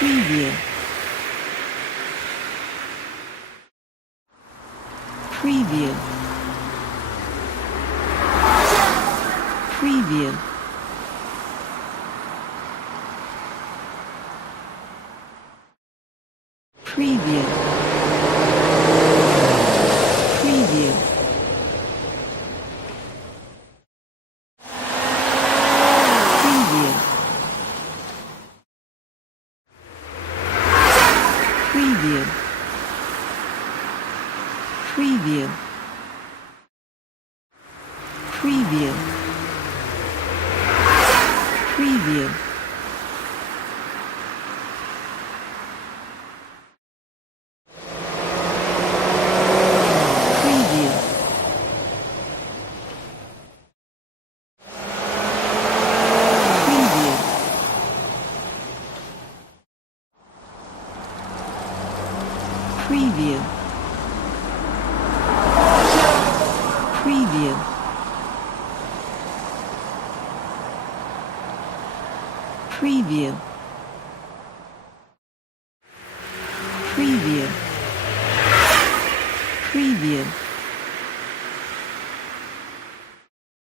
preview, preview, preview, preview, preview, preview, preview, preview, preview, preview, preview, preview, preview, preview, preview,